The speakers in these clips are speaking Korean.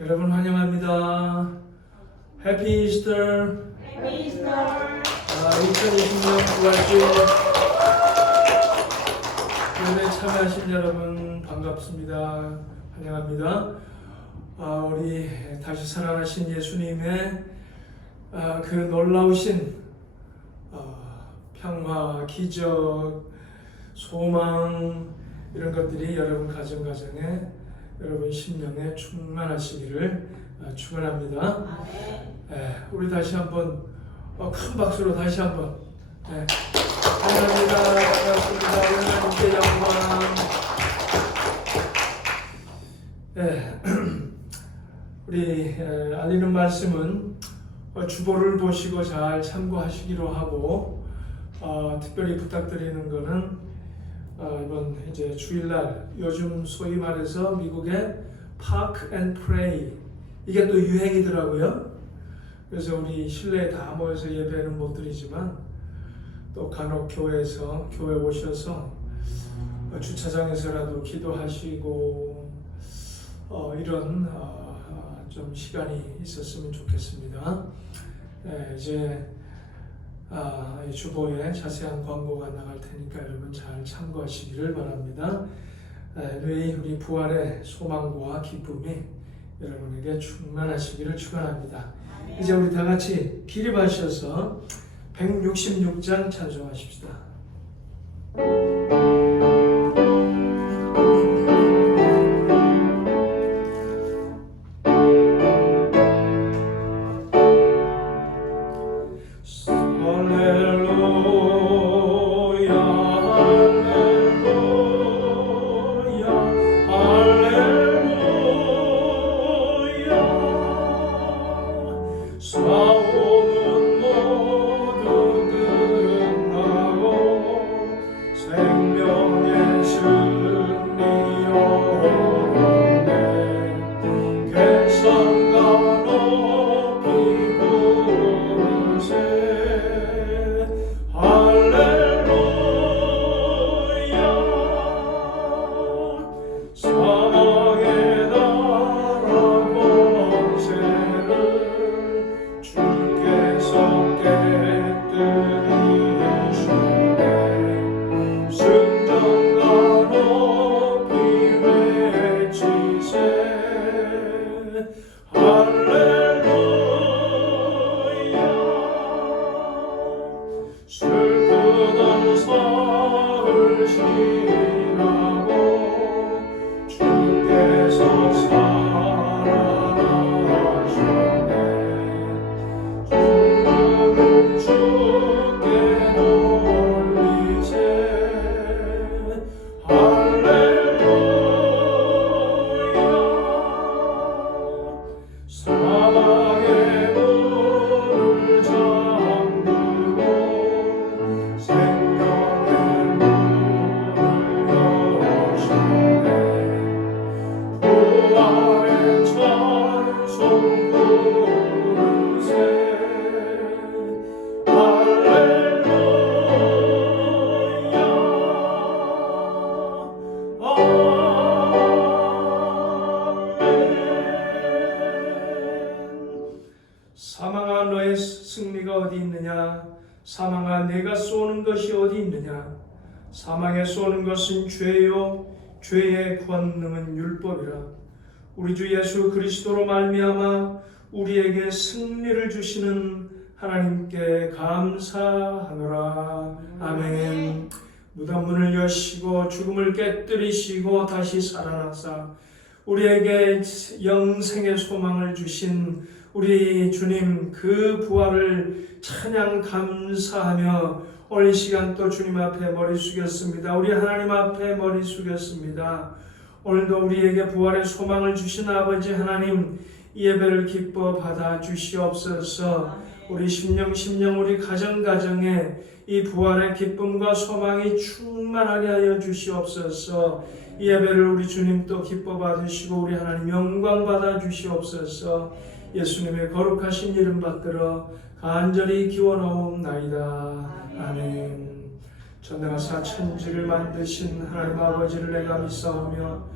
여러분 환영합니다. 해피 이스터. 해피 이스터. 2020년 9월주일 예배에 참여하신 여러분 반갑습니다. 환영합니다. 우리 다시 살아나신 예수님의 그 놀라우신 평화, 기적, 소망 이런 것들이 여러분 가정에 여러분 심령에 충만하시기를 축원합니다. 우리 다시 한번 큰 박수로 다시 한번 환영합니다. 반갑습니다. 하나님께 영광. 우리 알리는 말씀은 주보를 보시고 잘 참고하시기로 하고 특별히 부탁드리는 것은 이번 이제 주일날 요즘 소위 말해서 미국의 Park and Pray 이게 또 유행이더라고요. 그래서 우리 실내에 다 모여서 예배는 못 드리지만 또 간혹 교회 오셔서 주차장에서라도 기도하시고 이런 좀 시간이 있었으면 좋겠습니다. 이제 이 주보에 자세한 광고가 나갈 테니까 여러분 잘 참고하시기를 바랍니다. 늘 우리 부활의 소망과 기쁨이 여러분에게 충만하시기를 축원합니다. 이제 우리 다 같이 기립하셔서 166장 찬송하십시다. 사망아 너의 승리가 어디 있느냐? 사망아 내가 쏘는 것이 어디 있느냐? 사망에 쏘는 것은 죄요 죄의 권능은 율법이라. 우리 주 예수 그리스도로 말미암아 우리에게 승리를 주시는 하나님께 감사하노라. 아멘. 무덤문을 여시고 죽음을 깨뜨리시고 다시 살아나사 우리에게 영생의 소망을 주신 우리 주님 그 부활을 찬양 감사하며 오늘 이 시간 또 주님 앞에 머리 숙였습니다. 우리 하나님 앞에 머리 숙였습니다. 오늘도 우리에게 부활의 소망을 주신 아버지 하나님 이 예배를 기뻐 받아 주시옵소서. 우리 심령 우리 가정에 이 부활의 기쁨과 소망이 충만하게 하여 주시옵소서. 이 예배를 우리 주님 또 기뻐 받으시고 우리 하나님 영광 받아 주시옵소서. 예수님의 거룩하신 이름 받들어 간절히 기원하옵나이다. 아멘. 전능하사 천지를 만드신 하나님 아버지를 내가 믿사오며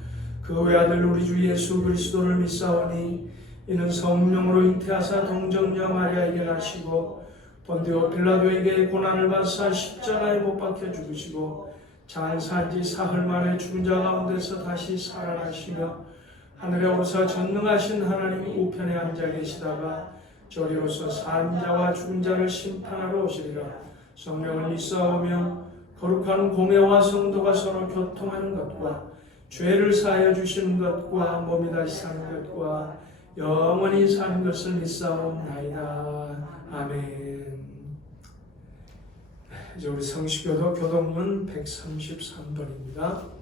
그 외아들 우리 주 예수 그리스도를 믿사오니 이는 성령으로 잉태하사 동정녀 마리아에게 나시고 본디오 빌라도에게 고난을 받사 십자가에 못 박혀 죽으시고 장사한 지 사흘 만에 죽은 자 가운데서 다시 살아나시며 하늘에 오르사 전능하신 하나님 우편에 앉아 계시다가 저리로서 산 자와 죽은 자를 심판하러 오시리라. 성령을 믿사오며 거룩한 공회와 성도가 서로 교통하는 것과 죄를 사하여 주시는 것과 몸이 다시 사는 것과 영원히 사는 것을 믿사옵나이다. 아멘. 이제 우리 성시교도 교동문 133번입니다.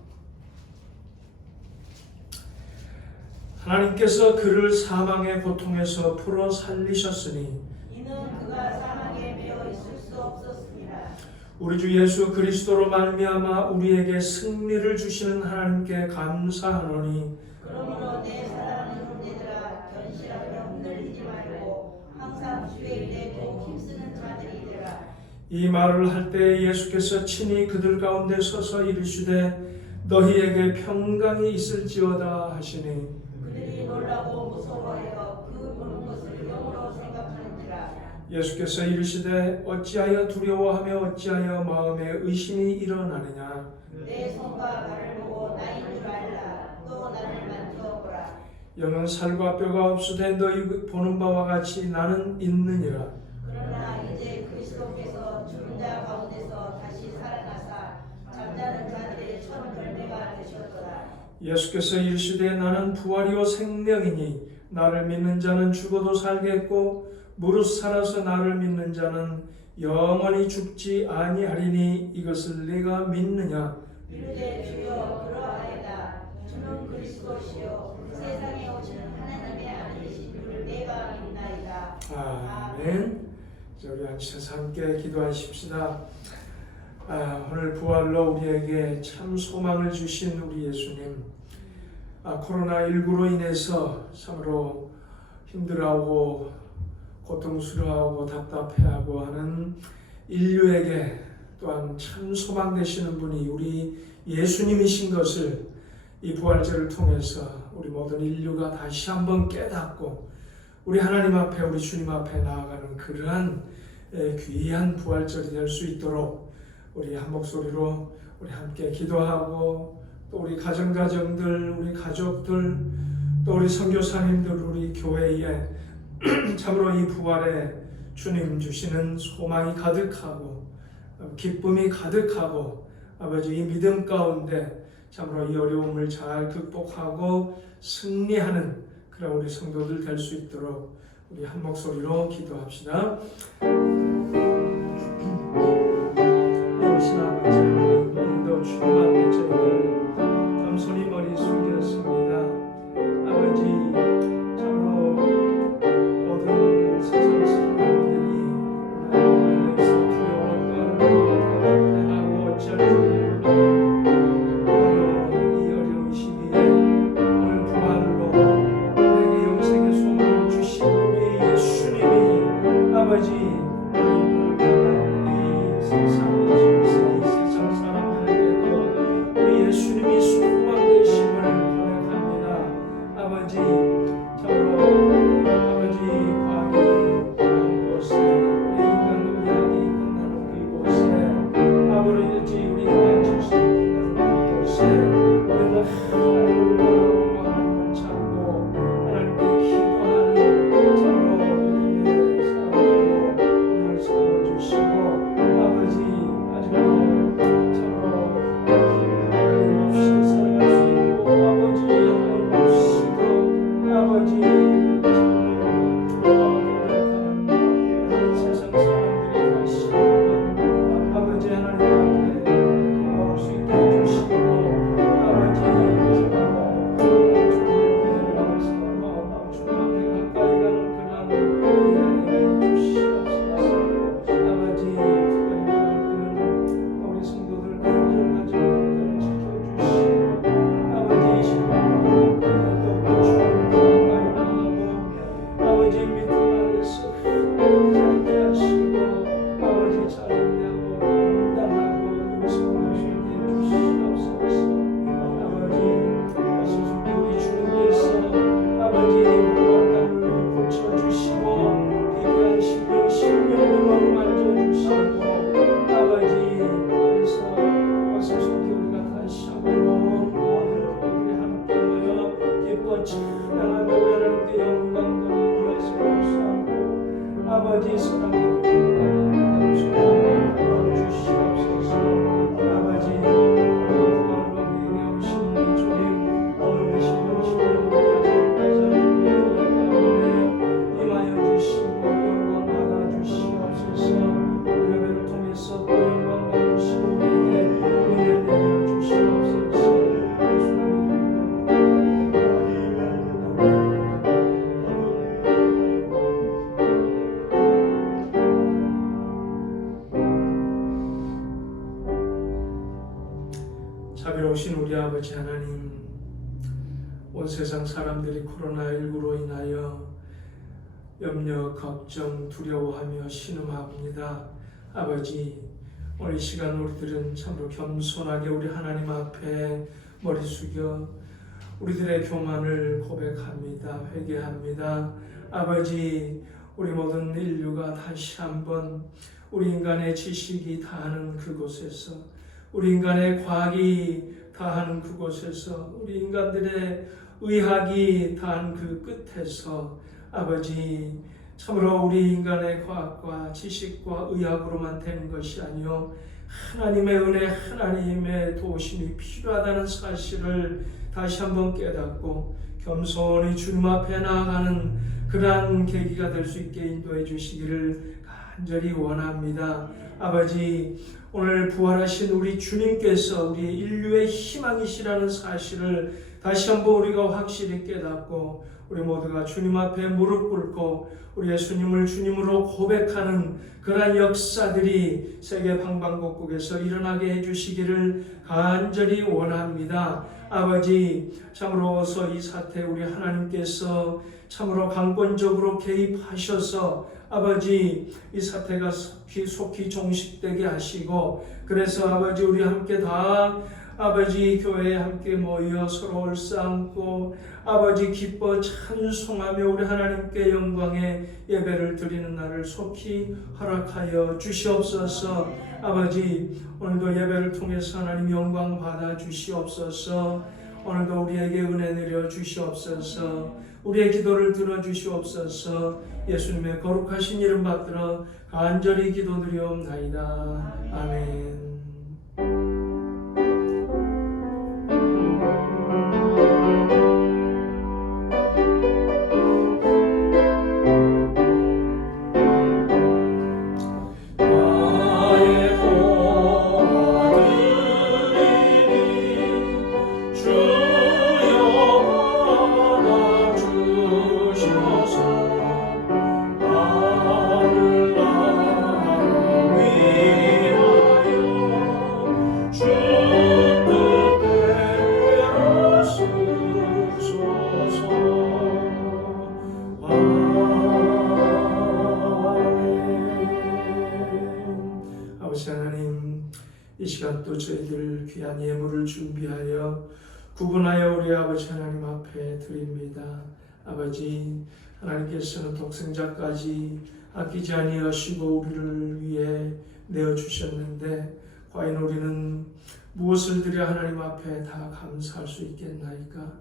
하나님께서 그를 사망의 고통에서 풀어 살리셨으니 이는 그가 사망에 매여 있을 수 없었습니다. 우리 주 예수 그리스도로 말미암아 우리에게 승리를 주시는 하나님께 감사하노니 그러므로 내 사랑하는 형제들아 견실하며 흔들리지 말고 항상 주의 일에 더욱 힘쓰는 자들이 되라. 이 말을 할 때 예수께서 친히 그들 가운데 서서 이르시되 너희에게 평강이 있을지어다 하시니 그들이 놀라고 무서워하여 그 보는 것을 영으로 생각하는지라. 예수께서 이르시되 어찌하여 두려워하며 어찌하여 마음에 의심이 일어나느냐. 내 손과 발을 보고 나인 줄 알라. 또 나를 만져보라. 영은 살과 뼈가 없으되 너희 보는 바와 같이 나는 있느니라. 그러나 이제 그리스도께서 죽은 자 가운데서 다시 살아나사 잠자는 자들의 첫 열매가 되셨도다. 예수께서 이르시되 나는 부활이요 생명이니 나를 믿는 자는 죽어도 살겠고 무릇 살아서 나를 믿는 자는 영원히 죽지 아니하리니 이것을 네가 믿느냐. 이르되 주여 그러하이다. 주는 그리스도시요 세상에 오시는 하나님의 아들이신 줄 내가 믿나이다. 아멘. 자, 우리 앉으셔서 함께 기도하십시다. 오늘 부활로 우리에게 참 소망을 주신 우리 예수님, 코로나19로 인해서 참으로 힘들어하고 고통스러워하고 답답해하고 하는 인류에게 또한 참 소망 되시는 분이 우리 예수님이신 것을 이 부활절을 통해서 우리 모든 인류가 다시 한번 깨닫고 우리 하나님 앞에 우리 주님 앞에 나아가는 그러한 귀한 부활절이 될 수 있도록 우리 한 목소리로 우리 함께 기도하고 또 우리 가정들, 우리 가족들, 또 우리 선교사님들, 우리 교회에 참으로 이 부활에 주님 주시는 소망이 가득하고 기쁨이 가득하고 아버지 이 믿음 가운데 참으로 이 어려움을 잘 극복하고 승리하는 그런 우리 성도들 될 수 있도록 우리 한 목소리로 기도합시다. 여호신 아버지 오늘도 주님 앞에 저희들 겸손히 머리 숙였습니다. 아버지 참으로 모든 세상 사람들이 코로나19에서 두려워 떨고 어찌할 줄 몰라 이 어려운 시기에 오늘 부활로 내게 영생의 소망을 주신 우리 예수님이 아버지 우리 아버지 하나님, 온 세상 사람들이 코로나19로 인하여 염려, 걱정, 두려워하며 신음합니다. 아버지, 오늘 이 시간 우리들은 참으로 겸손하게 우리 하나님 앞에 머리 숙여 우리들의 교만을 고백합니다. 회개합니다. 아버지, 우리 모든 인류가 다시 한번 우리 인간의 지식이 다하는 그곳에서, 우리 인간의 과학이 다하는 그곳에서, 우리 인간들의 의학이 다한 그 끝에서 아버지, 참으로 우리 인간의 과학과 지식과 의학으로만 되는 것이 아니요 하나님의 은혜, 하나님의 도우심이 필요하다는 사실을 다시 한번 깨닫고 겸손히 주님 앞에 나아가는 그러한 계기가 될 수 있게 인도해 주시기를 간절히 원합니다. 아버지, 오늘 부활하신 우리 주님께서 우리 인류의 희망이시라는 사실을 다시 한번 우리가 확실히 깨닫고 우리 모두가 주님 앞에 무릎 꿇고 우리 예수님을 주님으로 고백하는 그러한 역사들이 세계 방방곡곡에서 일어나게 해주시기를 간절히 원합니다. 아버지, 참으로서 이 사태 우리 하나님께서 참으로 강권적으로 개입하셔서 아버지, 이 사태가 속히 종식되게 하시고, 그래서 아버지, 우리 함께 다 아버지 교회에 함께 모여 서로 얼싸안고 아버지 기뻐 찬송하며 우리 하나님께 영광의 예배를 드리는 날을 속히 허락하여 주시옵소서. 아버지, 오늘도 예배를 통해서 하나님 영광 받아 주시옵소서. 오늘도 우리에게 은혜 내려 주시옵소서. 우리의 기도를 들어 주시옵소서. 예수님의 거룩하신 이름 받들어 간절히 기도드리옵나이다. 아멘. 이 시간 또 저희들 귀한 예물을 준비하여 구분하여 우리 아버지 하나님 앞에 드립니다. 아버지, 하나님께서는 독생자까지 아끼지 아니하시고 우리를 위해 내어주셨는데 과연 우리는 무엇을 드려 하나님 앞에 다 감사할 수 있겠나이까?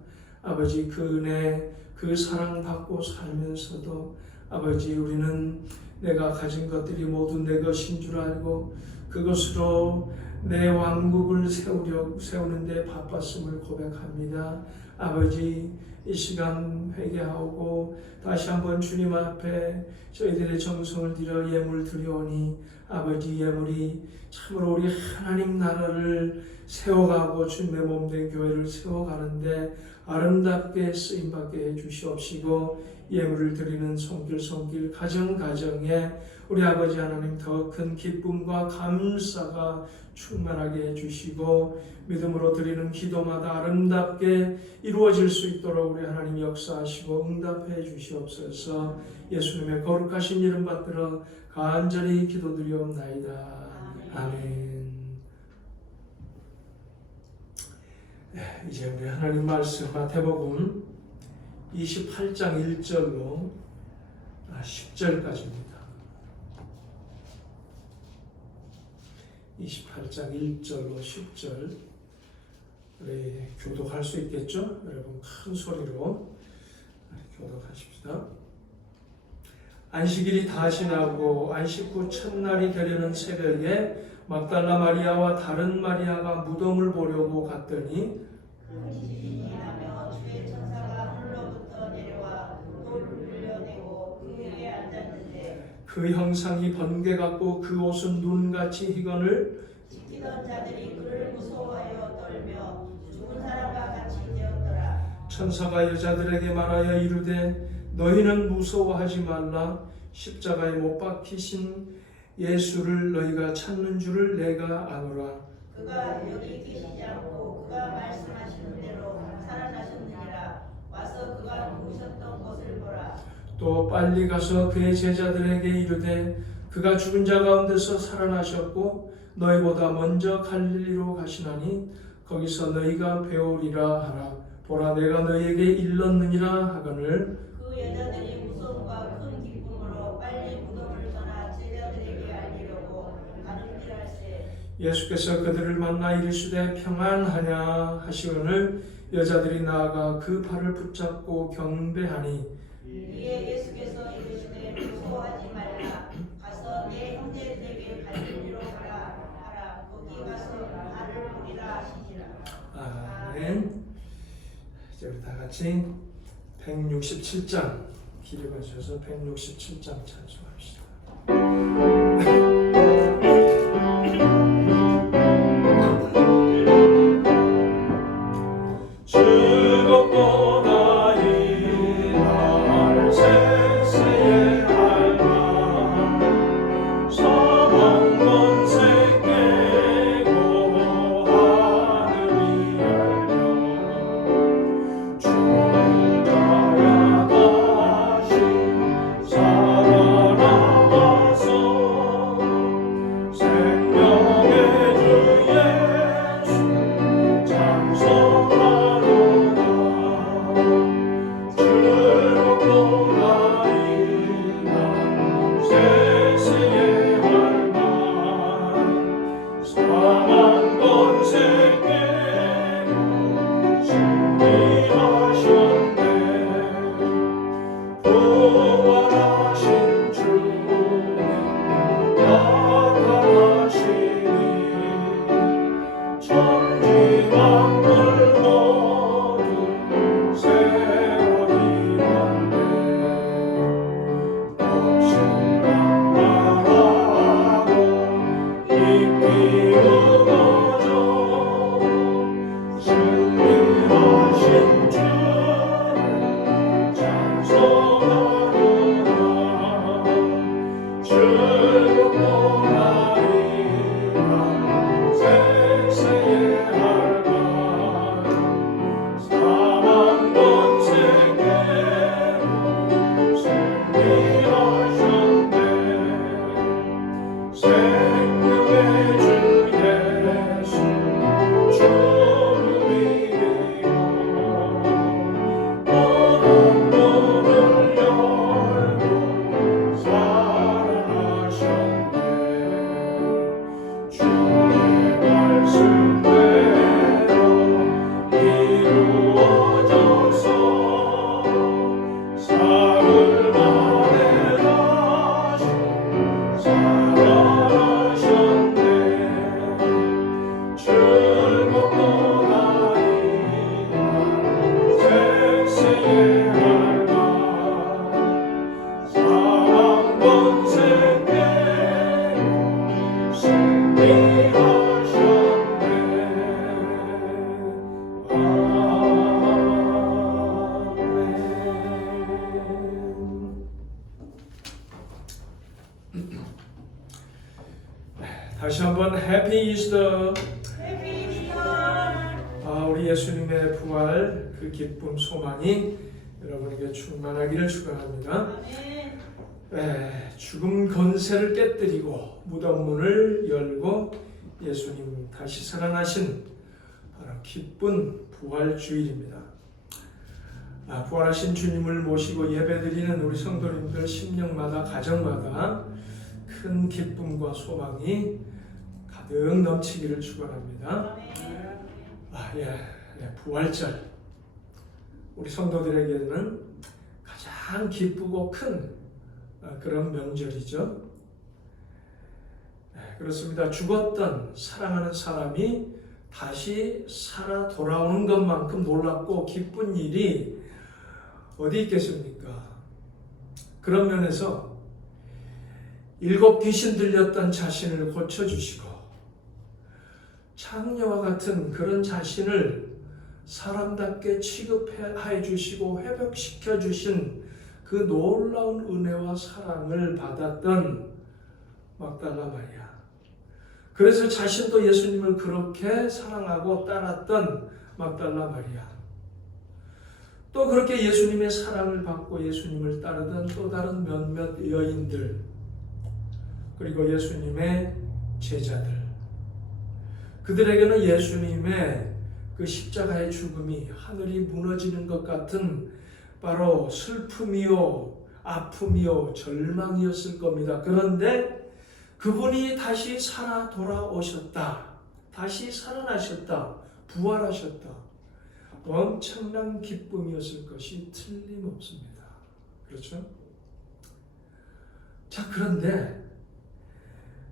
아버지, 그 은혜, 그 사랑 받고 살면서도 아버지, 우리는 내가 가진 것들이 모두 내 것인 줄 알고 그것으로 내 왕국을 세우는데 바빴음을 고백합니다. 아버지, 이 시간 회개하고 다시 한번 주님 앞에 저희들의 정성을 들여 예물 드려오니 아버지, 예물이 참으로 우리 하나님 나라를 세워가고 주님의 몸된 교회를 세워가는데 아름답게 쓰임받게 해주시옵시고 예물을 드리는 손길 가정에 우리 아버지 하나님 더 큰 기쁨과 감사가 충만하게 해주시고 믿음으로 드리는 기도마다 아름답게 이루어질 수 있도록 우리 하나님 역사하시고 응답해 주시옵소서. 예수님의 거룩하신 이름 받들어 간절히 기도드리옵나이다. 아멘. 이제 우리 하나님 말씀 마태복음 28장 1절로 10절까지입니다. 28장 1절로 10절 우리 교독할 수 있겠죠? 여러분 큰 소리로 교독하십시다. 안식일이 다 지나고 안식 후 첫날이 되려는 새벽에 막달라 마리아와 다른 마리아가 무덤을 보려고 갔더니 주의 천사가 하늘로부터 내려와 돌을 흘려내고 그 위에 앉았는데 그 형상이 번개 같고 그 옷은 눈같이 희건을 지키던 자들이 그를 무서워하여 떨며 죽은 사람과 같이 되었더라. 천사가 여자들에게 말하여 이르되 너희는 무서워하지 말라. 십자가에 못 박히신 예수를 너희가 찾는 줄을 내가 아노라. 그가 여기 계시지 않고 그가 말씀하시는 대로 살아나셨느니라. 와서 그가 누우셨던 곳을 보라. 또 빨리 가서 그의 제자들에게 이르되 그가 죽은 자 가운데서 살아나셨고 너희보다 먼저 갈릴리로 가시나니 거기서 너희가 배우리라 하라. 보라 내가 너희에게 일렀느니라 하거늘 그 여자들이 무서움과 큰 기쁨으로 빨리 무덤을 떠나 제자들에게 알리려고 가는지랄세. 예수께서 그들을 만나 이르시되 평안하냐 하시거늘 여자들이 나아가 그 발을 붙잡고 경배하니 이에 예수께서 이르시되 무서워하지 말라. 가서 내 형제들에게 갈릴리로 가라 하라. 거기 가서 나를 보리라 하시니라. 아멘. 이제 우리 다 같이 167장 기립하셔서 167장 찬송합시다. 즐겁고 나이 날 세세의 할망 사망 권세 깨고 하늘이 열려 죽은 자야 다시 살아나와서 생명의 주 예수 찬송하노라. 즐겁고 나이나 세세의 할망 사망 권세 깨고 승리하셨네. 부활하신 주님 나타나시니 천지 만물 모두 세월이 왔네. 없신방랑하고 입이 우거져 승리하신 주를 찬송하노라. 즐겁고 나이가 세세의 할망 사망 권세 깨고 승리하셨네. 생명의 주 예수 주를 믿고 모든 문을 열고 살아나셨네. 주의 말씀대로 이루어져서 사흘 만에 다시 살아나셨네. 즐겁고 나이가 세세의 할망 사망 권세 깨고 승리하셨네. 아멘. 다시 한번 해피 이스터. 우리 예수님의 부활 그 기쁨 소망이 여러분에게 충만하기를 축원합니다. 죽음 권세를 깨뜨리고 무덤 문을 열고 예수님 다시 살아나신 바로 기쁜 부활 주일입니다. 부활하신 주님을 모시고 예배드리는 우리 성도님들 심령마다 가정마다 큰 기쁨과 소망이 가득 넘치기를 축원합니다. 부활절 우리 성도들에게는 가장 기쁘고 큰 그런 명절이죠. 그렇습니다. 죽었던 사랑하는 사람이 다시 살아 돌아오는 것만큼 놀랍고 기쁜 일이 어디 있겠습니까? 그런 면에서 7 귀신 들렸던 자신을 고쳐주시고 창녀와 같은 그런 자신을 사람답게 취급해 주시고 회복시켜 주신 그 놀라운 은혜와 사랑을 받았던 막달라 마리아. 그래서 자신도 예수님을 그렇게 사랑하고 따랐던 막달라 마리아. 또 그렇게 예수님의 사랑을 받고 예수님을 따르던 또 다른 몇몇 여인들, 그리고 예수님의 제자들, 그들에게는 예수님의 그 십자가의 죽음이 하늘이 무너지는 것 같은 바로 슬픔이요, 아픔이요, 절망이었을 겁니다. 그런데 그분이 다시 살아 돌아오셨다, 다시 살아나셨다, 부활하셨다, 엄청난 기쁨이었을 것이 틀림없습니다. 그렇죠? 자,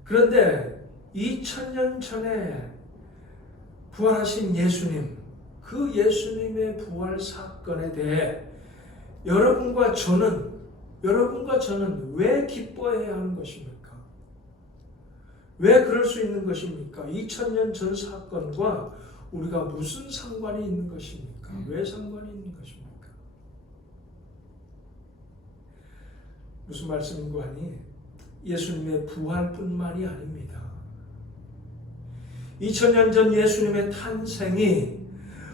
그런데 2000년 전에 부활하신 예수님, 그 예수님의 부활 사건에 대해 여러분과 저는 왜 기뻐해야 하는 것입니까? 왜 그럴 수 있는 것입니까? 2000년 전 사건과 우리가 무슨 상관이 있는 것입니까? 왜 상관이 있는 것입니까? 무슨 말씀인고 하니 예수님의 부활뿐만이 아닙니다. 2000년 전 예수님의 탄생이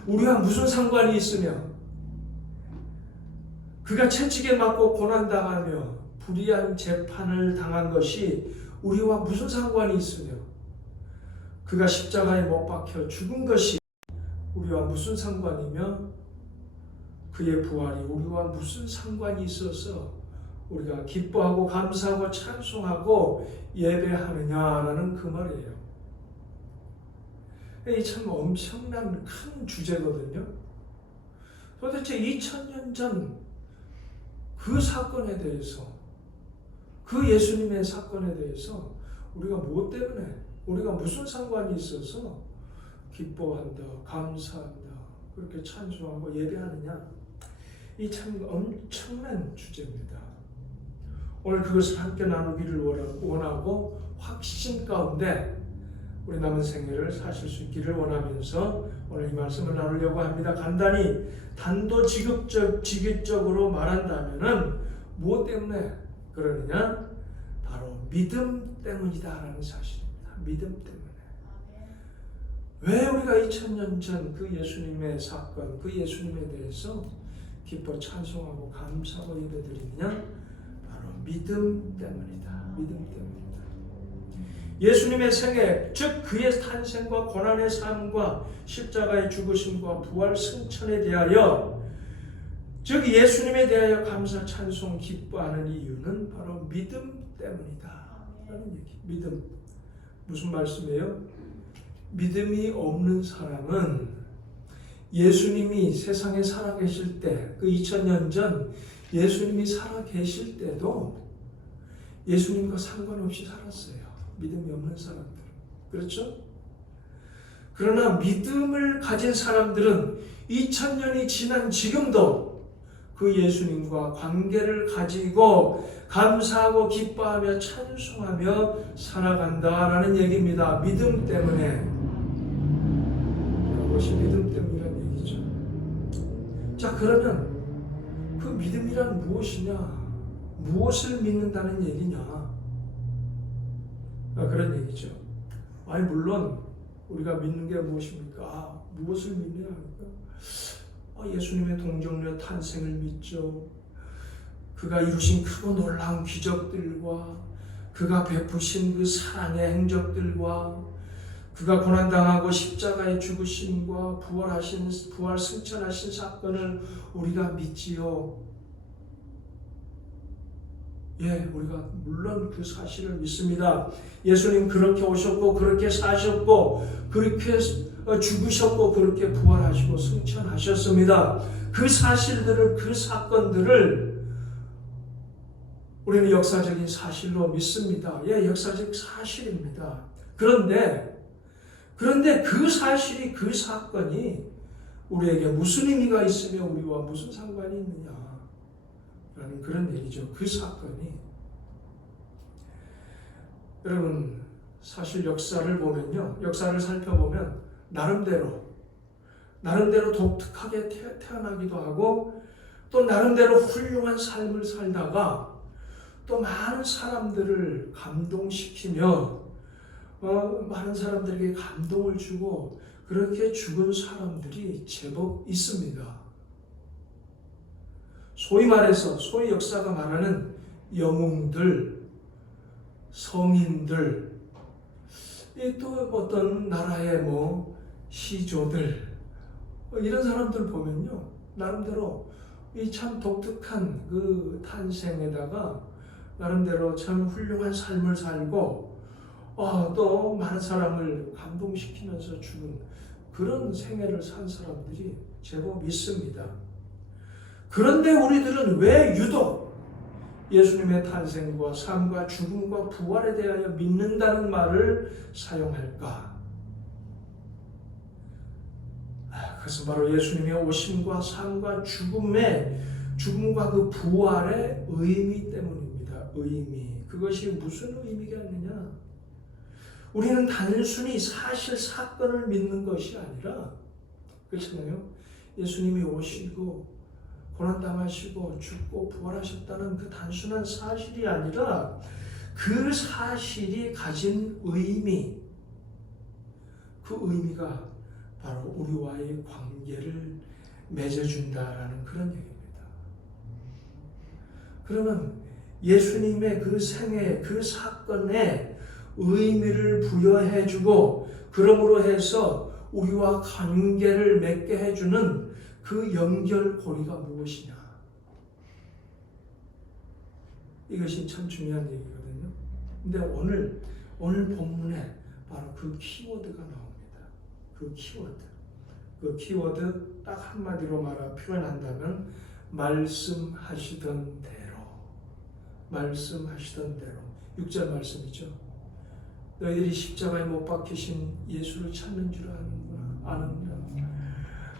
우리와 무슨 상관이 있으며, 그가 채찍에 맞고 고난당하며 불의한 재판을 당한 것이 우리와 무슨 상관이 있으며, 그가 십자가에 못 박혀 죽은 것이 우리와 무슨 상관이며, 그의 부활이 우리와 무슨 상관이 있어서 우리가 기뻐하고 감사하고 찬송하고 예배하느냐라는 그 말이에요. 이 참 엄청난 큰 주제거든요. 도대체 2000년 전 그 사건에 대해서, 그 예수님의 사건에 대해서 우리가 무엇 때문에, 우리가 무슨 상관이 있어서 기뻐한다, 감사한다, 그렇게 찬송하고 예배하느냐, 이 참 엄청난 주제입니다. 오늘 그것을 함께 나누기를 원하고 확신 가운데 우리 남은 생애를 사실 수 있기를 원하면서 오늘 이 말씀을 나누려고 합니다. 간단히 단도직입적으로 말한다면은 무엇 때문에 그러느냐? 바로 믿음 때문이다라는 사실입니다. 믿음 때문에. 왜 우리가 2000년 전 그 예수님의 사건, 그 예수님에 대해서 기뻐 찬송하고 감사하고 예배드리느냐? 바로 믿음 때문이다. 믿음 때문이다. 예수님의 생애, 즉 그의 탄생과 고난의 삶과 십자가의 죽으심과 부활 승천에 대하여, 즉 예수님에 대하여 감사 찬송 기뻐하는 이유는 바로 믿음 때문이다 라는 얘기. 믿음. 무슨 말씀이에요? 믿음이 없는 사람은 예수님이 세상에 살아계실 때, 그 2000년 전 예수님이 살아계실 때도 예수님과 상관없이 살았어요. 믿음이 없는 사람들. 그렇죠? 그러나 믿음을 가진 사람들은 2000년이 지난 지금도 그 예수님과 관계를 가지고 감사하고 기뻐하며 찬송하며 살아간다라는 얘기입니다. 믿음 때문에. 그것이 믿음 때문이라는 얘기죠. 자, 그러면 그 믿음이란 무엇이냐? 무엇을 믿는다는 얘기냐? 그런 얘기죠. 아니, 물론 우리가 믿는 게 무엇입니까? 무엇을 믿느냐 하니까 예수님의 동정녀 탄생을 믿죠. 그가 이루신 크고 놀라운 기적들과 그가 베푸신 그 사랑의 행적들과 그가 고난당하고 십자가에 죽으심과 부활 승천하신 사건을 우리가 믿지요. 예, 우리가 물론 그 사실을 믿습니다. 예수님 그렇게 오셨고 그렇게 사셨고 그렇게 죽으셨고 그렇게 부활하시고 승천하셨습니다. 그 사실들을, 그 사건들을 우리는 역사적인 사실로 믿습니다. 예, 역사적 사실입니다. 그런데 그 사실이, 그 사건이 우리에게 무슨 의미가 있으며 우리와 무슨 상관이 있느냐 라는 그런 얘기죠. 그 사건이. 여러분, 사실 역사를 보면요, 역사를 살펴보면 나름대로 독특하게 태어나기도 하고 또 나름대로 훌륭한 삶을 살다가 또 많은 사람들을 감동시키며 많은 사람들에게 감동을 주고 그렇게 죽은 사람들이 제법 있습니다. 소위 말해서 소위 역사가 말하는 영웅들, 성인들, 또 어떤 나라의 시조들 이런 사람들 보면요, 나름대로 이 참 독특한 그 탄생에다가 나름대로 참 훌륭한 삶을 살고 또 많은 사람을 감동시키면서 죽은 그런 생애를 산 사람들이 제법 있습니다. 그런데 우리들은 왜 유독 예수님의 탄생과 삶과 죽음과 부활에 대하여 믿는다는 말을 사용할까? 그것은 바로 예수님의 오심과 삶과 죽음과 그 부활의 의미 때문입니다. 의미. 그것이 무슨 의미겠느냐? 우리는 단순히 사실 사건을 믿는 것이 아니라, 그렇잖아요. 예수님이 오시고 고난당하시고 죽고 부활하셨다는 그 단순한 사실이 아니라 그 사실이 가진 의미, 그 의미가 바로 우리와의 관계를 맺어준다라는 그런 얘기입니다. 그러면 예수님의 그 생애, 그 사건에 의미를 부여해주고 그러므로 해서 우리와 관계를 맺게 해주는 그 연결고리가 무엇이냐? 이것이 참 중요한 얘기거든요. 근데 오늘 본문에 바로 그 키워드가 나옵니다. 그 키워드 딱 한마디로 표현한다면 말씀하시던 대로 6절 말씀이죠. 너희들이 십자가에 못 박히신 예수를 찾는 줄 아느니라.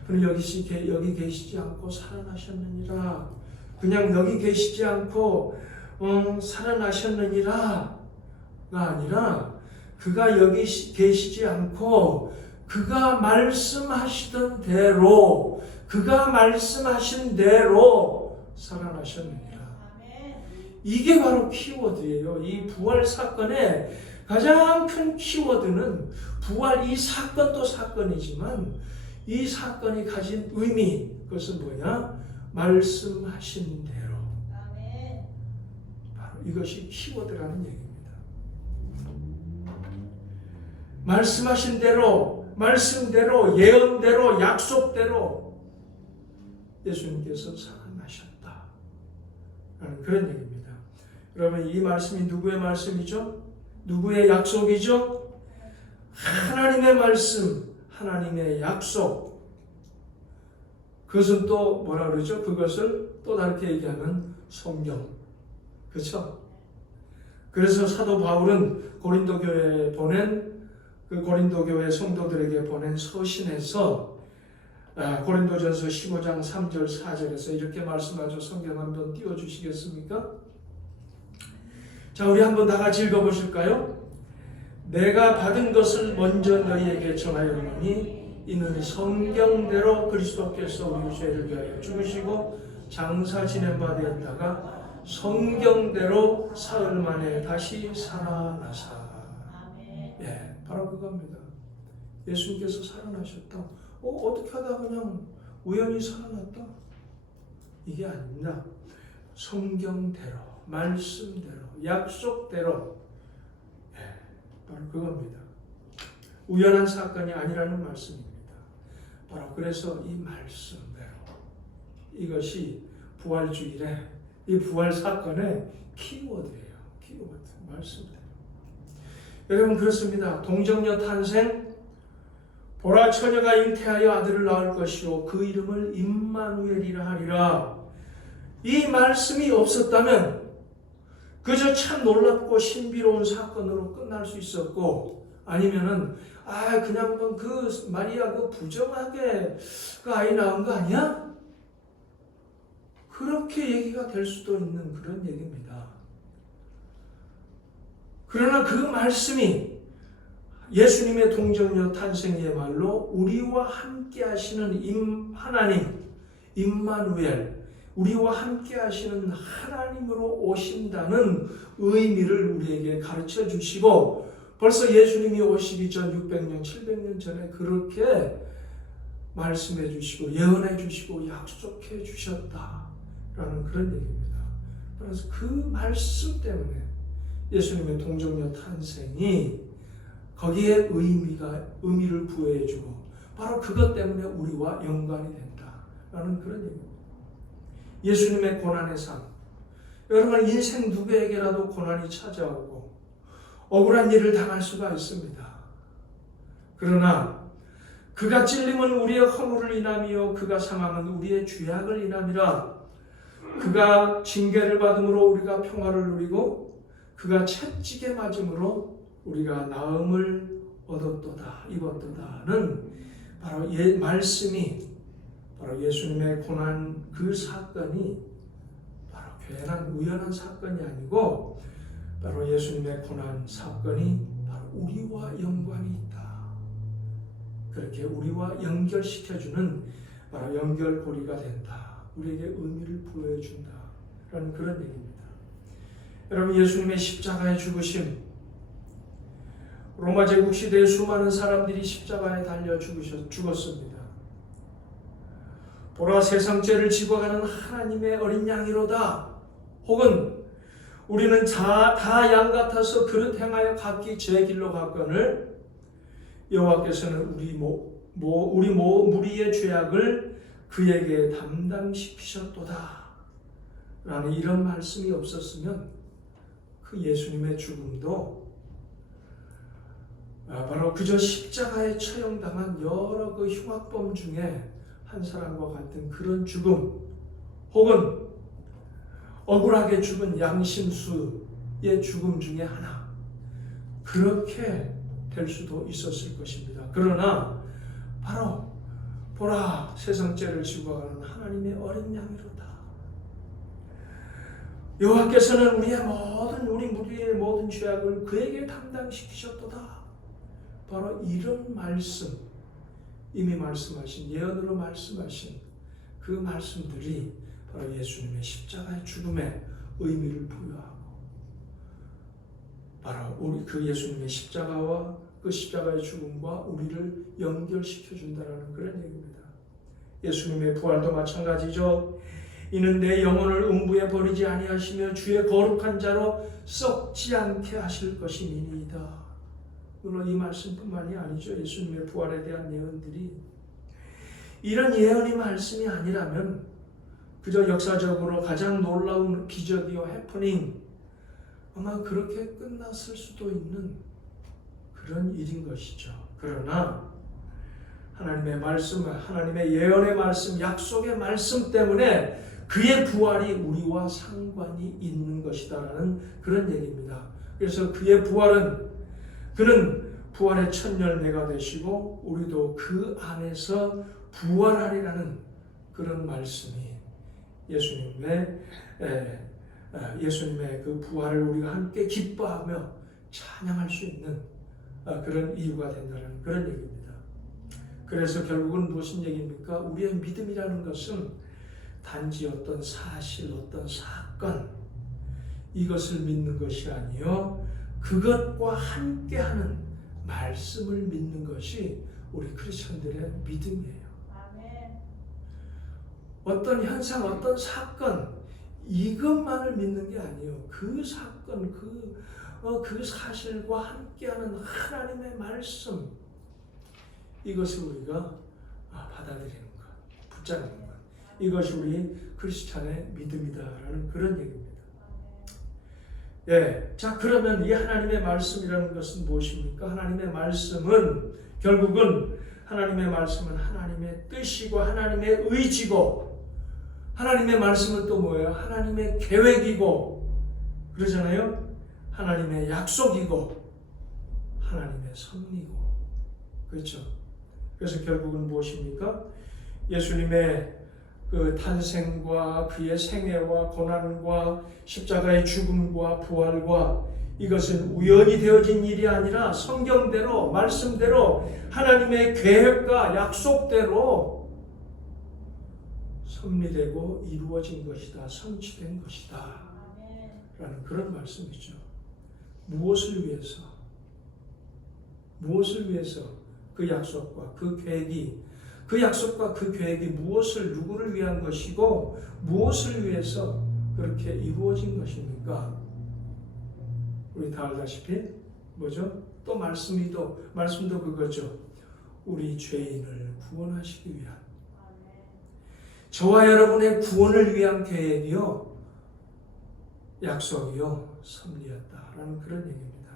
그는 여기 계시지 않고 살아나셨느니라. 그냥 여기 계시지 않고 살아나셨느니라가 아니라 그가 여기 계시지 않고 그가 말씀하시던 대로 그가 말씀하신 대로 살아나셨느니라. 이게 바로 키워드예요. 이 부활 사건의 가장 큰 키워드는 부활, 이 사건도 사건이지만 이 사건이 가진 의미, 그것은 뭐냐? 말씀하신 대로. 바로 이것이 키워드라는 얘기입니다. 말씀하신 대로, 말씀대로, 예언대로, 약속대로 예수님께서 살아나셨다 라는 그런 얘기입니다. 여러분, 이 말씀이 누구의 말씀이죠? 누구의 약속이죠? 하나님의 말씀, 하나님의 약속. 그것은 또 뭐라 그러죠? 그것을 또 다르게 얘기하면 성경. 그렇죠? 그래서 사도 바울은 고린도 교회에 보낸 그 고린도 교회 성도들에게 보낸 서신에서 고린도전서 15장 3절 4절에서 이렇게 말씀하죠. 성경 한번 띄워주시겠습니까? 자, 우리 한번 다 같이 읽어보실까요? 내가 받은 것을 먼저 너희에게 전하였노니 이는 성경대로 그리스도께서 우리 죄를 위하여 죽으시고 장사 지낸 바 되었다가 성경대로 사흘 만에 다시 살아나사. 예, 바로 그겁니다. 예수님께서 살아나셨다. 어떻게 하다 그냥 우연히 살아났다? 이게 아닙니다. 성경대로, 말씀대로, 약속대로. 예, 바로 그겁니다. 우연한 사건이 아니라는 말씀입니다. 바로 그래서 이 말씀대로, 이것이 부활주일의 이 부활 사건의 키워드예요. 키워드, 말씀대로. 여러분, 그렇습니다. 동정녀 탄생, 보라 처녀가 잉태하여 아들을 낳을 것이요 그 이름을 임마누엘이라 하리라. 이 말씀이 없었다면 그저 참 놀랍고 신비로운 사건으로 끝날 수 있었고, 아니면은 그냥 그 마리아 그 부정하게 그 아이 낳은 거 아니야? 그렇게 얘기가 될 수도 있는 그런 얘기입니다. 그러나 그 말씀이 예수님의 동정녀 탄생이야말로 우리와 함께 하시는 하나님, 임마누엘, 우리와 함께 하시는 하나님으로 오신다는 의미를 우리에게 가르쳐 주시고, 벌써 예수님이 오시기 전 600년, 700년 전에 그렇게 말씀해 주시고 예언해 주시고 약속해 주셨다라는 그런 얘기입니다. 그래서 그 말씀 때문에 예수님의 동정녀 탄생이 거기에 의미를 부여해주고 바로 그것 때문에 우리와 연관이 된다라는 그런 얘기입니다. 예수님의 고난의 삶. 여러분 인생 누구에게라도 고난이 찾아오고 억울한 일을 당할 수가 있습니다. 그러나 그가 찔림은 우리의 허물을 인함이요 그가 상함은 우리의 죄악을 인함이라. 그가 징계를 받음으로 우리가 평화를 누리고 그가 채찍에 맞음으로 우리가 나음을 얻었도다 입었도다는 바로 말씀이 바로 예수님의 고난 그 사건이 바로 괜한 우연한 사건이 아니고 바로 예수님의 고난 사건이 바로 우리와 연관이 있다. 그렇게 우리와 연결시켜주는 바로 연결고리가 된다. 우리에게 의미를 부여해준다. 라는 그런 얘기입니다. 여러분 예수님의 십자가의 죽으심, 로마 제국 시대에 수많은 사람들이 십자가에 달려 죽었습니다. 보라 세상 죄를 지고 가는 하나님의 어린 양이로다. 혹은 우리는 다 양 같아서 그릇 행하여 각기 제 길로 갔거늘 여호와께서는 우리 무리의 죄악을 그에게 담당시키셨도다. 라는 이런 말씀이 없었으면 그 예수님의 죽음도 바로 그저 십자가에 처형당한 여러 그 흉악범 중에 한 사람과 같은 그런 죽음, 혹은 억울하게 죽은 양심수의 죽음 중에 하나, 그렇게 될 수도 있었을 것입니다. 그러나 바로 보라 세상 죄를 지고 가는 하나님의 어린 양이로다. 여호와께서는 우리 무리의 모든 죄악을 그에게 담당시키셨도다. 바로 이런 말씀, 이미 말씀하신 예언으로 말씀하신 그 말씀들이 바로 예수님의 십자가의 죽음에 의미를 부여하고 바로 우리 그 예수님의 십자가와 그 십자가의 죽음과 우리를 연결시켜준다는 그런 얘기입니다. 예수님의 부활도 마찬가지죠. 이는 내 영혼을 음부에 버리지 아니하시며 주의 거룩한 자로 썩지 않게 하실 것임이니이다. 물론 이 말씀뿐만이 아니죠. 예수님의 부활에 대한 예언들이 이런 예언의 말씀이 아니라면 그저 역사적으로 가장 놀라운 기적이요 해프닝 아마 그렇게 끝났을 수도 있는 그런 일인 것이죠. 그러나 하나님의 말씀, 하나님의 예언의 말씀, 약속의 말씀 때문에 그의 부활이 우리와 상관이 있는 것이다라는 그런 얘기입니다. 그래서 그의 부활은 그는 부활의 첫 열매가 되시고 우리도 그 안에서 부활하리라는 그런 말씀이 예수님의 그 부활을 우리가 함께 기뻐하며 찬양할 수 있는 그런 이유가 된다는 그런 얘기입니다. 그래서 결국은 무슨 얘기입니까? 우리의 믿음이라는 것은 단지 어떤 사실, 어떤 사건 이것을 믿는 것이 아니요 그것과 함께하는 말씀을 믿는 것이 우리 크리스천들의 믿음이에요. 아멘. 어떤 현상, 어떤 사건 이것만을 믿는 게 아니에요. 그 사건, 그 사실과 함께하는 하나님의 말씀 이것을 우리가 받아들이는 것, 붙잡는 것 이것이 우리 크리스찬의 믿음이다라는 그런 얘기입니다. 자 그러면 이 하나님의 말씀이라는 것은 무엇입니까? 하나님의 말씀은 결국은 하나님의 말씀은 하나님의 뜻이고 하나님의 의지고 하나님의 말씀은 또 뭐예요? 하나님의 계획이고 그러잖아요. 하나님의 약속이고 하나님의 섭리고 그렇죠. 그래서 결국은 무엇입니까? 예수님의 그 탄생과 그의 생애와 고난과 십자가의 죽음과 부활과 이것은 우연히 되어진 일이 아니라 성경대로 말씀대로 하나님의 계획과 약속대로 섭리되고 이루어진 것이다. 성취된 것이다. 라는 그런 말씀이죠. 무엇을 위해서? 무엇을 위해서 그 약속과 그 계획이 무엇을 누구를 위한 것이고 무엇을 위해서 그렇게 이루어진 것입니까? 우리 다 알다시피 뭐죠? 또 말씀도 그거죠. 우리 죄인을 구원하시기 위한, 저와 여러분의 구원을 위한 계획이요, 약속이요, 섭리였다라는 그런 얘기입니다.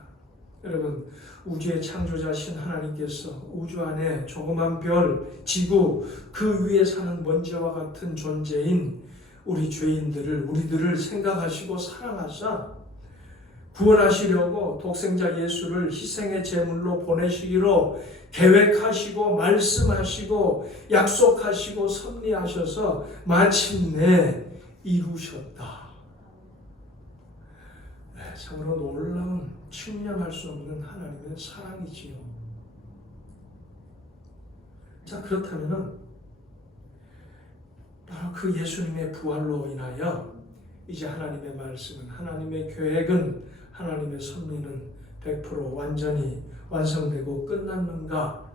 여러분, 우주의 창조자신 하나님께서 우주 안에 조그만 별, 지구, 그 위에 사는 먼지와 같은 존재인 우리들을 생각하시고 사랑하사 구원하시려고 독생자 예수를 희생의 제물로 보내시기로 계획하시고 말씀하시고 약속하시고 섭리하셔서 마침내 이루셨다. 참으로 놀라운, 측량할 수 없는 하나님의 사랑이지요. 자, 그렇다면 바로 그 예수님의 부활로 인하여 이제 하나님의 말씀은, 하나님의 계획은, 하나님의 섭리는 100% 완전히 완성되고 끝났는가?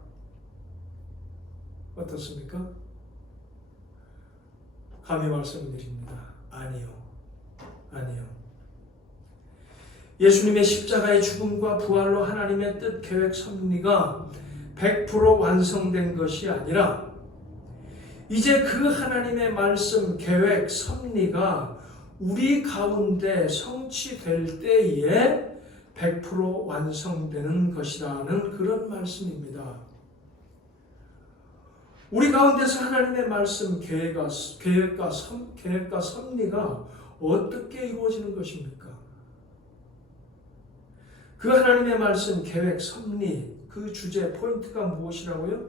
어떻습니까? 감히 말씀드립니다. 아니요. 예수님의 십자가의 죽음과 부활로 하나님의 뜻, 계획, 섭리가 100% 완성된 것이 아니라 이제 그 하나님의 말씀, 계획, 섭리가 우리 가운데 성취될 때에 100% 완성되는 것이라는 그런 말씀입니다. 우리 가운데서 하나님의 말씀, 계획과 섭리가 어떻게 이루어지는 것입니까? 그 하나님의 말씀, 계획, 섭리, 그 주제, 포인트가 무엇이라고요?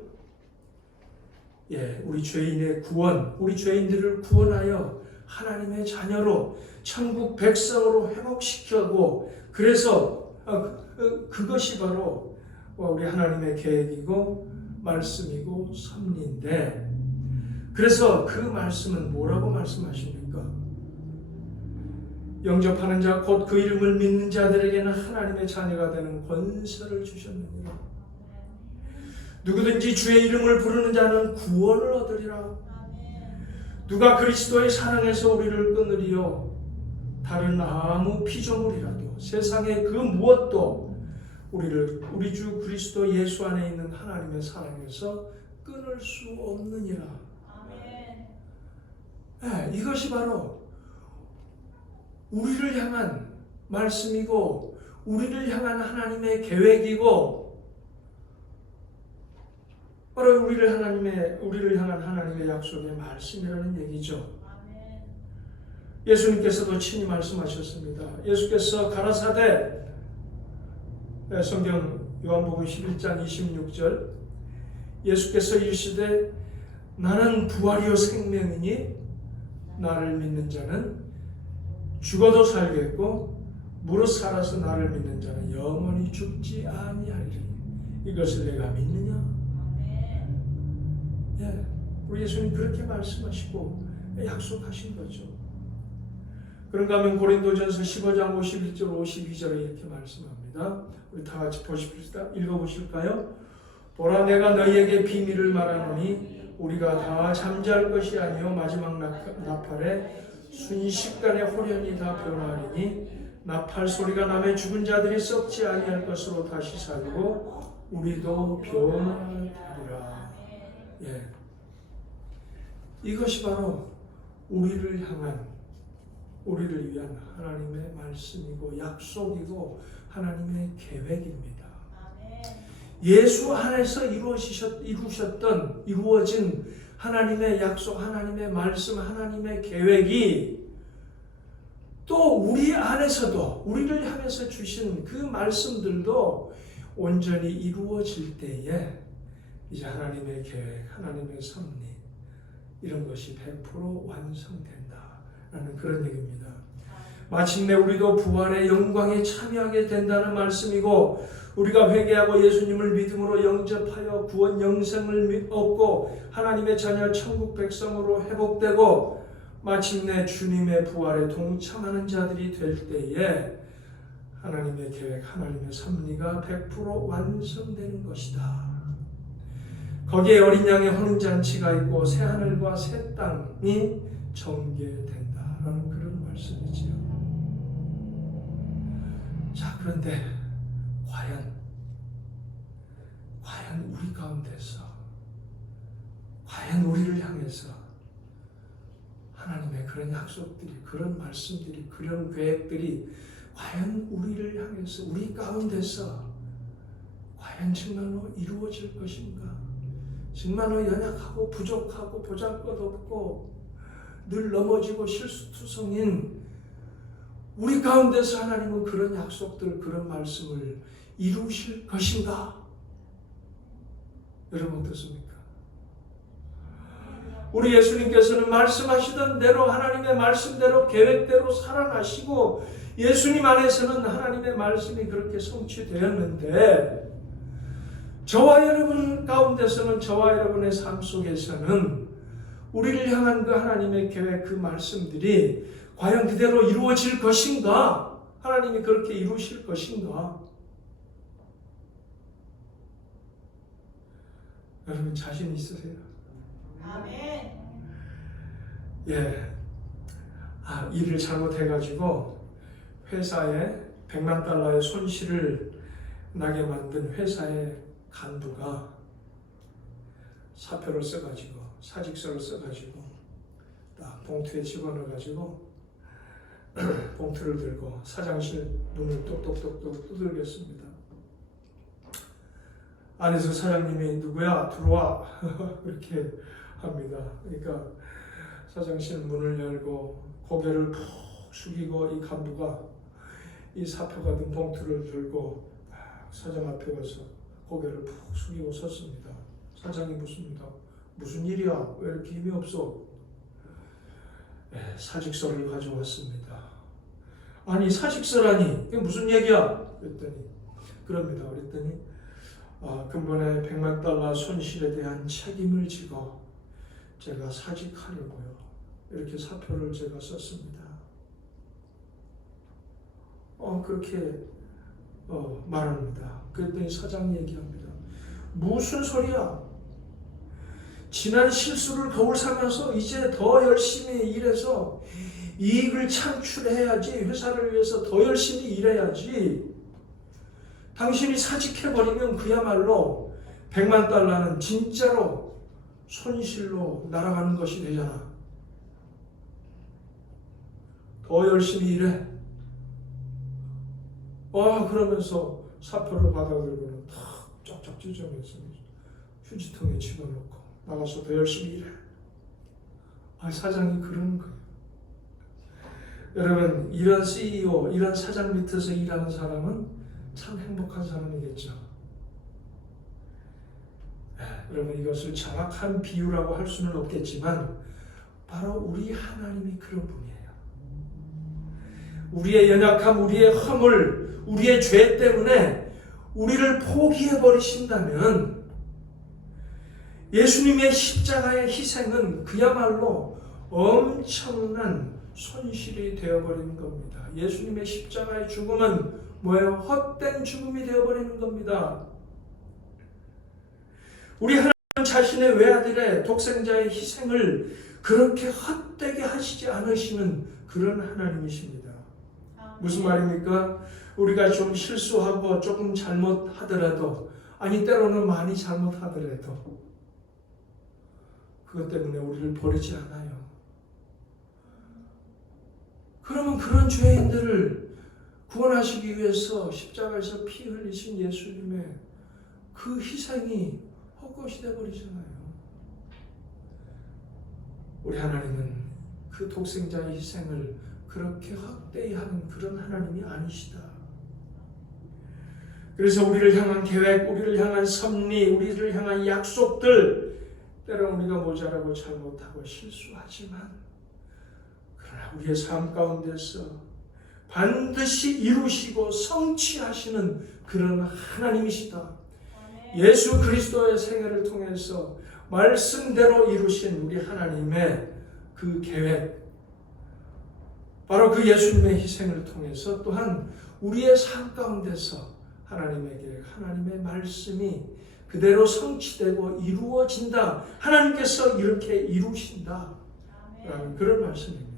우리 죄인의 구원, 우리 죄인들을 구원하여 하나님의 자녀로, 천국 백성으로 회복시키고, 그래서 그것이 바로 우리 하나님의 계획이고 말씀이고 섭리인데, 그래서 그 말씀은 뭐라고 말씀하십니까? 영접하는 자, 곧 그 이름을 믿는 자들에게는 하나님의 자녀가 되는 권세를 주셨느니라. 누구든지 주의 이름을 부르는 자는 구원을 얻으리라. 누가 그리스도의 사랑에서 우리를 끊으리요? 다른 아무 피조물이라도 세상의 그 무엇도 우리 주 그리스도 예수 안에 있는 하나님의 사랑에서 끊을 수 없느니라. 이것이 바로 우리를 향한 말씀이고 우리를 향한 하나님의 계획이고 바로 우리를 향한 하나님의 약속의 말씀이라는 얘기죠. 예수님께서도 친히 말씀하셨습니다. 예수께서 가라사대, 성경 요한복음 11장 26절, 예수께서 이르시되 나는 부활이요 생명이니 나를 믿는 자는 죽어도 살겠고 무릇 살아서 나를 믿는 자는 영원히 죽지 아니하리니 이것을 내가 믿느냐? 우리 예수님 그렇게 말씀하시고 약속하신 거죠. 그런가 하면 고린도전서 15장 51절 52절에 이렇게 말씀합니다. 우리 다 같이 보십시다. 읽어보실까요? 보라, 내가 너희에게 비밀을 말하노니 우리가 다 잠잘 것이 아니요 마지막 나팔에 순식간에 호련히 다 변화하리니 나팔 소리가 나매 죽은 자들이 썩지 아니할 것으로 다시 살고 우리도 변화하리라. 이것이 바로 우리를 위한 하나님의 말씀이고 약속이고 하나님의 계획입니다. 예수 안에서 이루어진 하나님의 약속, 하나님의 말씀, 하나님의 계획이 또 우리 안에서도 우리를 향해서 주신 그 말씀들도 온전히 이루어질 때에 이제 하나님의 계획, 하나님의 섭리 이런 것이 100% 완성된다라는 그런 얘기입니다. 마침내 우리도 부활의 영광에 참여하게 된다는 말씀이고 우리가 회개하고 예수님을 믿음으로 영접하여 구원 영생을 얻고 하나님의 자녀 천국 백성으로 회복되고 마침내 주님의 부활에 동참하는 자들이 될 때에 하나님의 계획, 하나님의 섭리가 100% 완성되는 것이다. 거기에 어린 양의 혼인잔치가 있고 새 하늘과 새 땅이 정계된다라는 그런 말씀이지요. 자, 그런데 과연 우리 가운데서, 과연 우리를 향해서 하나님의 그런 약속들이, 그런 말씀들이, 그런 계획들이 과연 우리를 향해서, 우리 가운데서 과연 정말로 이루어질 것인가? 정말로 연약하고 부족하고 보잘것없고 늘 넘어지고 실수투성인 우리 가운데서 하나님은 그런 약속들, 그런 말씀을 이루실 것인가? 여러분 어떻습니까? 우리 예수님께서는 말씀하시던 대로 하나님의 말씀대로 계획대로 살아가시고 예수님 안에서는 하나님의 말씀이 그렇게 성취되었는데 저와 여러분 가운데서는, 저와 여러분의 삶 속에서는 우리를 향한 그 하나님의 계획, 그 말씀들이 과연 그대로 이루어질 것인가? 하나님이 그렇게 이루실 것인가? 여러분 자신 있으세요? 아멘. 예. 일을 잘못해가지고 회사에 100만 달러의 손실을 나게 만든 회사의 간부가 사표를 써가지고, 사직서를 써가지고 딱 봉투에 집어넣어가지고 봉투를 들고 사장실 문을 똑똑똑똑 두들겼습니다. 안에서 사장님이 누구야? 들어와. 그렇게 합니다. 그러니까 사장실 문을 열고 고개를 푹 숙이고 이 간부가 이 사표 같은 봉투를 들고 사장 앞에 와서 고개를 푹 숙이고 섰습니다. 사장이 묻습니다. 무슨 일이야? 왜 이렇게 힘이 없어? 사직서를 가져왔습니다. 아니 사직서라니 이게 무슨 얘기야? 그럽니다. 그랬더니 근본에 100만 달러 손실에 대한 책임을 지고 제가 사직하려고요. 이렇게 사표를 제가 썼습니다. 그렇게 말합니다. 그랬더니 사장이 얘기합니다. 무슨 소리야? 지난 실수를 거울 삼아서 이제 더 열심히 일해서 이익을 창출해야지, 회사를 위해서 더 열심히 일해야지. 당신이 사직해버리면 그야말로 100만 달러는 진짜로 손실로 날아가는 것이 되잖아. 더 열심히 일해. 그러면서 사표를 받아들고는 탁 쫙쫙 찢어내서 휴지통에 집어넣고 나가서 더 열심히 일해. 사장이 그러는 거예요. 여러분, 이런 CEO, 이런 사장 밑에서 일하는 사람은 참 행복한 사람이겠죠. 여러분, 이것을 정확한 비유라고 할 수는 없겠지만 바로 우리 하나님이 그런 분이에요. 우리의 연약함, 우리의 허물, 우리의 죄 때문에 우리를 포기해 버리신다면 예수님의 십자가의 희생은 그야말로 엄청난 손실이 되어버리는 겁니다. 예수님의 십자가의 죽음은 뭐예요? 헛된 죽음이 되어버리는 겁니다. 우리 하나님 자신의 외아들의 독생자의 희생을 그렇게 헛되게 하시지 않으시는 그런 하나님이십니다. 무슨 말입니까? 우리가 좀 실수하고 조금 잘못하더라도, 때로는 많이 잘못하더라도 그것 때문에 우리를 버리지 않아요. 그러면 그런 죄인들을 구원하시기 위해서 십자가에서 피 흘리신 예수님의 그 희생이 헛것이 되어버리잖아요. 우리 하나님은 그 독생자의 희생을 그렇게 헛되이 하는 그런 하나님이 아니시다. 그래서 우리를 향한 계획, 우리를 향한 섭리, 우리를 향한 약속들, 때로는 우리가 모자라고 잘못하고 실수하지만 그러나 우리의 삶 가운데서 반드시 이루시고 성취하시는 그런 하나님이시다. 예수 그리스도의 생애를 통해서 말씀대로 이루신 우리 하나님의 그 계획, 바로 그 예수님의 희생을 통해서 또한 우리의 삶 가운데서 하나님의 계획, 하나님의 말씀이 그대로 성취되고 이루어진다. 하나님께서 이렇게 이루신다. 라는 그런 말씀입니다.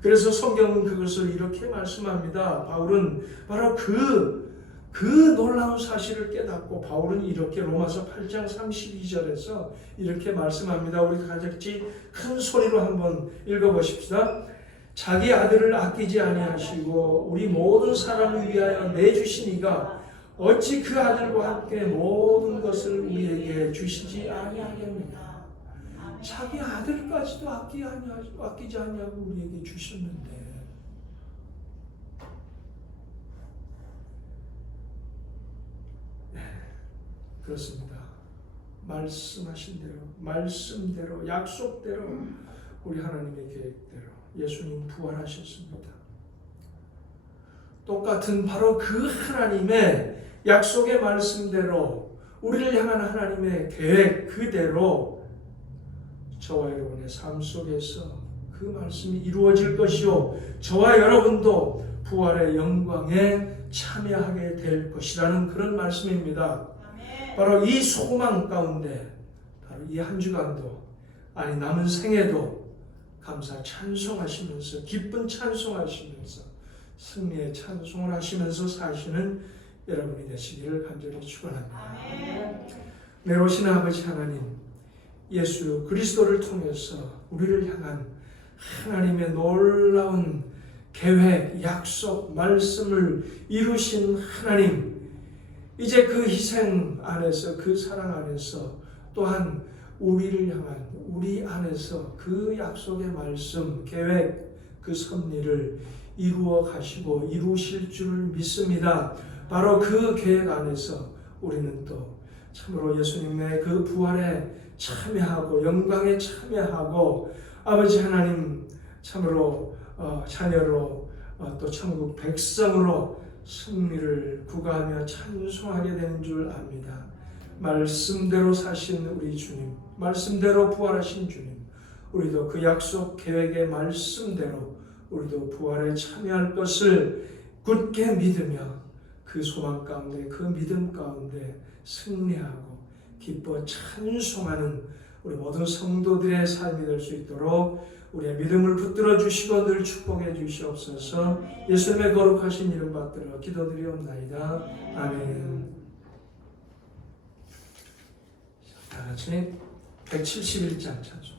그래서 성경은 그것을 이렇게 말씀합니다. 바울은 바로 그 놀라운 사실을 깨닫고 바울은 이렇게 로마서 8장 32절에서 이렇게 말씀합니다. 우리 같이 큰 소리로 한번 읽어보십시다. 자기 아들을 아끼지 아니하시고 우리 모든 사람을 위하여 내주시니가 어찌 그 아들과 함께 모든 것을 우리에게 주시지 아니하겠느냐. 자기 아들까지도 아끼지 아니하고 우리에게 주셨는데 그렇습니다. 말씀하신 대로, 말씀대로, 약속대로 우리 하나님의 계획대로 예수님 부활하셨습니다. 똑같은 바로 그 하나님의 약속의 말씀대로 우리를 향한 하나님의 계획 그대로 저와 여러분의 삶 속에서 그 말씀이 이루어질 것이요 저와 여러분도 부활의 영광에 참여하게 될 것이라는 그런 말씀입니다. 바로 이 소망 가운데 바로 이 한 주간도 아니 남은 생에도 감사 찬송하시면서 기쁜 찬송하시면서 승리의 찬송을 하시면서 사시는 여러분이 되시기를 간절히 축원합니다. 내로신 아버지 하나님, 예수 그리스도를 통해서 우리를 향한 하나님의 놀라운 계획, 약속, 말씀을 이루신 하나님, 이제 그 희생 안에서 그 사랑 안에서 또한 우리를 향한 우리 안에서 그 약속의 말씀, 계획, 그 섭리를 이루어 가시고 이루실 줄 믿습니다. 바로 그 계획 안에서 우리는 또 참으로 예수님의 그 부활에 참여하고 영광에 참여하고 아버지 하나님 참으로 자녀로 또 천국 백성으로 승리를 구가하며 찬송하게 되는 줄 압니다. 말씀대로 사신 우리 주님, 말씀대로 부활하신 주님, 우리도 그 약속 계획의 말씀대로 우리도 부활에 참여할 것을 굳게 믿으며 그 소망 가운데 그 믿음 가운데 승리하고 기뻐 찬송하는 우리 모든 성도들의 삶이 될 수 있도록 우리의 믿음을 붙들어 주시고 늘 축복해 주시옵소서. 예수님의 거룩하신 이름 받들어 기도드리옵나이다. 아멘. 다 같이 171장 찬송하십시다.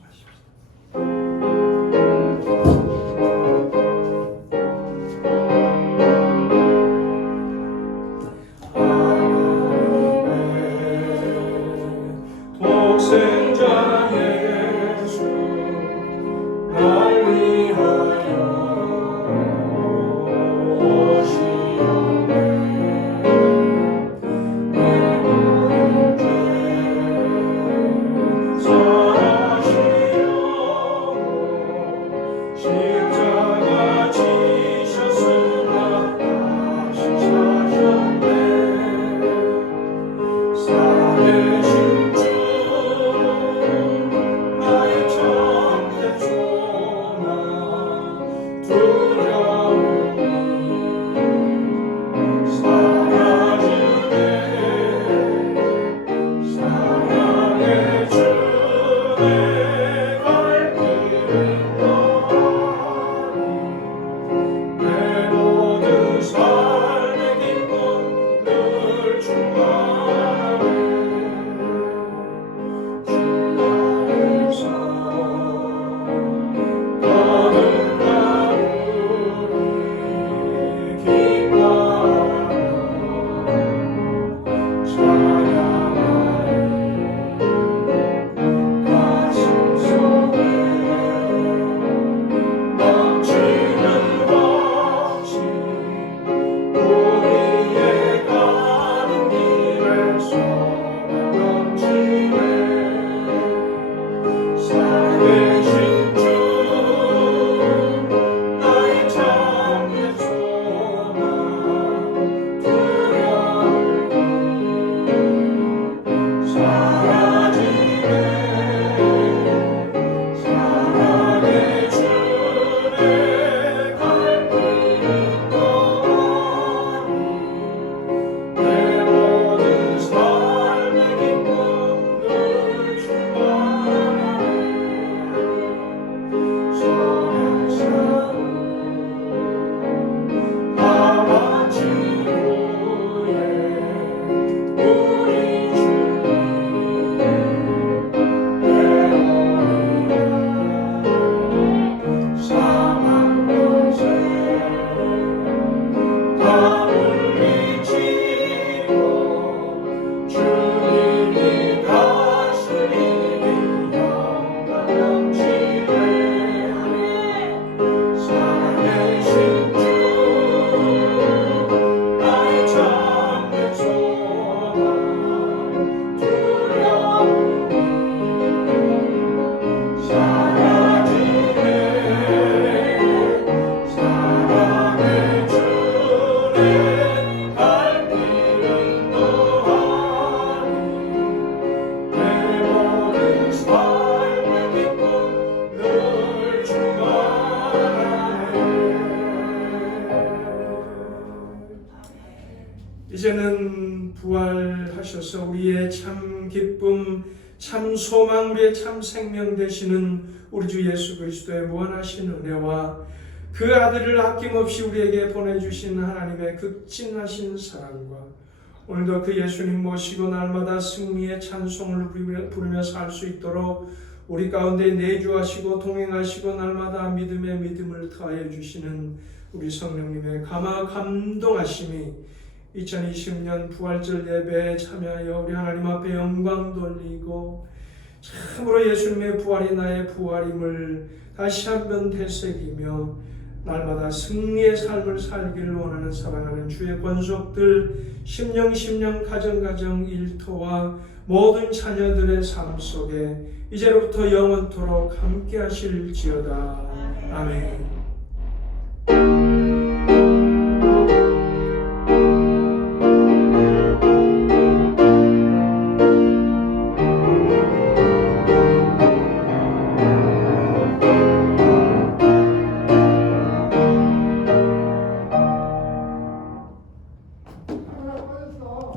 이제는 부활하셔서 우리의 참 기쁨, 참 소망, 우리의 참 생명 되시는 우리 주 예수 그리스도의 무한하신 은혜와 그 아들을 아낌없이 우리에게 보내주신 하나님의 극진하신 사랑과 오늘도 그 예수님 모시고 날마다 승리의 찬송을 부르며 살 수 있도록 우리 가운데 내주하시고 동행하시고 날마다 믿음의 믿음을 더하여 주시는 우리 성령님의 감동하심이 2020년 부활절 예배에 참여하여 우리 하나님 앞에 영광 돌리고 참으로 예수님의 부활이 나의 부활임을 다시 한번 되새기며 날마다 승리의 삶을 살기를 원하는 사랑하는 주의 권속들 심령 가정 일터와 모든 자녀들의 삶 속에 이제로부터 영원토록 함께 하실지어다. 아멘.